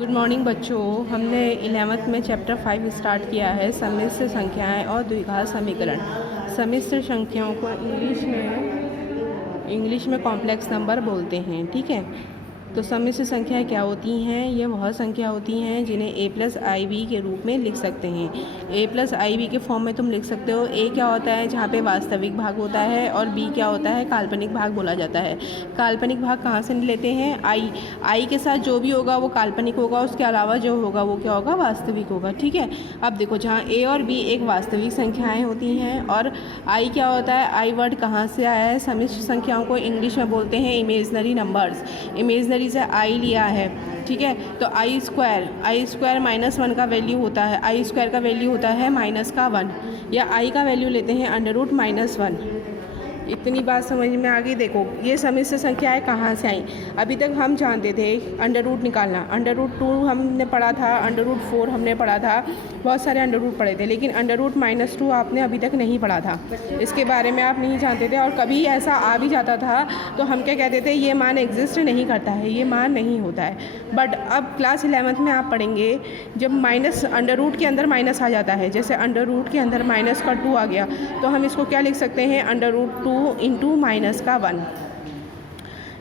Good morning बच्चों। हमने 11th में चैप्टर 5 स्टार्ट किया है, सम्मिश्र संख्याएं और द्विघात समीकरण। सम्मिश्र संख्याओं को इंग्लिश में कॉम्प्लेक्स नंबर बोलते हैं। ठीक है, तो सम्मिश्र संख्याएं क्या होती हैं? ये वह संख्या होती हैं जिन्हें a प्लस आई बी के रूप में लिख सकते हैं। a प्लस आई बी के फॉर्म में तुम लिख सकते हो। a क्या होता है? जहाँ पे वास्तविक भाग होता है, और b क्या होता है? काल्पनिक भाग बोला जाता है। काल्पनिक भाग कहाँ से लेते हैं? i के साथ जो भी होगा वो काल्पनिक होगा, उसके अलावा जो होगा वो क्या होगा? वास्तविक होगा। ठीक है, अब देखो, जहाँ a और b एक वास्तविक संख्याएँ होती हैं, और i क्या होता है? i वर्ड कहाँ से आया है? सम्मिश्र संख्याओं को इंग्लिश में बोलते हैं इमेजनरी नंबर्स। इमेजनरी से आई लिया है। ठीक है, तो आई स्क्वायर -1 का वैल्यू होता है। आई स्क्वायर का वैल्यू होता है -1, या आई का वैल्यू लेते हैं √-1। इतनी बात समझ में आ गई। देखो, ये सम्मिश्र संख्याएं कहाँ से आई? अभी तक हम जानते थे अंडर रूट निकालना। √2 हमने पढ़ा था, √4 हमने पढ़ा था, बहुत सारे अंडर रूट पढ़े थे, लेकिन √-2 आपने अभी तक नहीं पढ़ा था। इसके बारे में आप नहीं जानते थे, और कभी ऐसा आ भी जाता था तो हम क्या कहते थे? ये मान एग्जिस्ट नहीं करता है, ये मान नहीं होता है। बट अब क्लास 11th में आप पढ़ेंगे, जब अंडर रूट के अंदर माइनस आ जाता है, जैसे अंडर रूट के अंदर -2 आ गया, तो हम इसको क्या लिख सकते हैं? √2 इंटू -1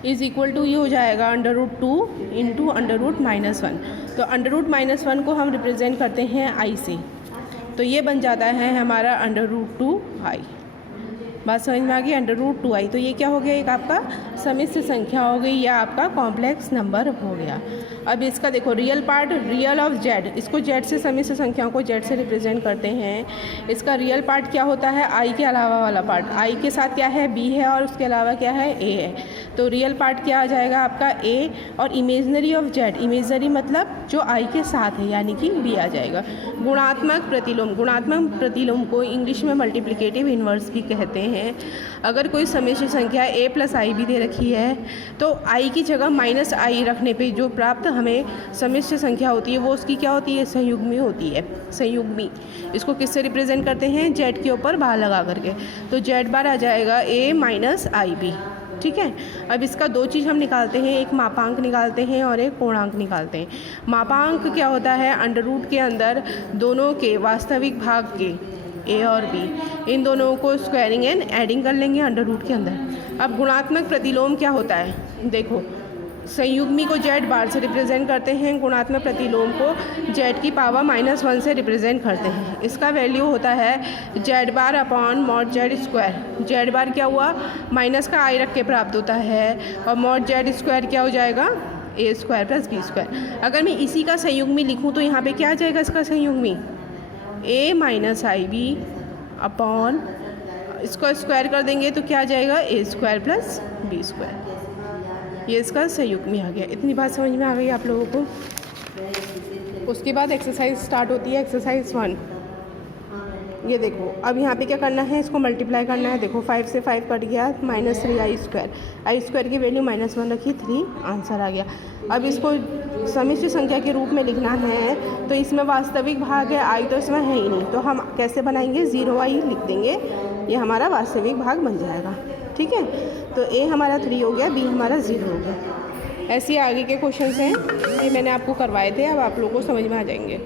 इज़ इक्वल टू ये हो जाएगा √2 इंटू √-1। तो √-1 को हम रिप्रेजेंट करते हैं आई से, तो ये बन जाता है हमारा √2i। बात समझ में आ गई? √2i। तो ये क्या हो गया? एक आपका सम्मिश्र संख्या हो गई, या आपका कॉम्प्लेक्स नंबर हो गया। अब इसका देखो, real part, real of Z, इसको जेड से, सम्मिश्र संख्याओं को जेड से रिप्रेजेंट करते हैं। इसका रियल पार्ट क्या होता है? आई के अलावा वाला पार्ट। आई के साथ क्या है? बी है, और उसके अलावा क्या है? ए है। तो रियल पार्ट क्या आ जाएगा आपका? ए। और इमेजनरी ऑफ जेड, इमेजनरी मतलब जो आई के साथ है, यानी कि बी आ जाएगा। गुणात्मक प्रतिलोम, गुणात्मक प्रतिलोम को इंग्लिश में मल्टीप्लिकेटिव इन्वर्स भी कहते हैं। अगर कोई सम्मिश्र संख्या a प्लस आई भी दे रखी है, तो i की जगह -i रखने पे जो प्राप्त हमें सम्मिश्र संख्या होती है, वो उसकी क्या होती है? संयुग्मी होती है। संयुग्मी इसको किससे रिप्रेजेंट करते हैं? z के ऊपर बार लगा करके। तो z बार आ जाएगा a माइनस आई बी। ठीक है, अब इसका दो चीज़ हम निकालते हैं, एक मापांक निकालते हैं और एक पूर्णांक निकालते हैं। मापांक क्या होता है? अंडर रूट के अंदर दोनों के वास्तविक भाग के a और b, इन दोनों को स्क्वायरिंग एंड एडिंग कर लेंगे अंडर रूट के अंदर। अब गुणात्मक प्रतिलोम क्या होता है? देखो, संयुग्मी को z बार से रिप्रेजेंट करते हैं, गुणात्मक प्रतिलोम को z की पावर -1 से रिप्रेजेंट करते हैं। इसका वैल्यू होता है z bar upon mod z square. z बार क्या हुआ? माइनस का i रख के प्राप्त होता है, और मॉड z स्क्वायर क्या हो जाएगा? a square plus b square. अगर मैं इसी का संयुग्मी लिखूँ तो यहाँ पे क्या आ जाएगा इसका संयुग्मी? a minus I B upon, इसको स्क्वायर कर देंगे तो क्या आ जाएगा? a square plus b square. ये इसका संयुग्मी आ गया। इतनी बात समझ में आ गई आप लोगों को? उसके बाद एक्सरसाइज स्टार्ट होती है, एक्सरसाइज 1। ये देखो, अब यहाँ पे क्या करना है? इसको मल्टीप्लाई करना है। देखो, 5 से 5 कट गया, -3i स्क्वायर। आई स्क्वायर की वैल्यू -1 रखी, 3 आंसर आ गया। अब इसको सम्मिश्र संख्या के रूप में लिखना है, तो इसमें वास्तविक भाग है, आई तो इसमें है ही नहीं, तो हम कैसे बनाएंगे? 0i लिख देंगे, ये हमारा वास्तविक भाग बन जाएगा। ठीक है, तो a हमारा 3 हो गया, b हमारा 0 हो गया। ऐसे आगे के क्वेश्चन हैं, ये मैंने आपको करवाए थे, अब आप लोगों को समझ में आ जाएंगे।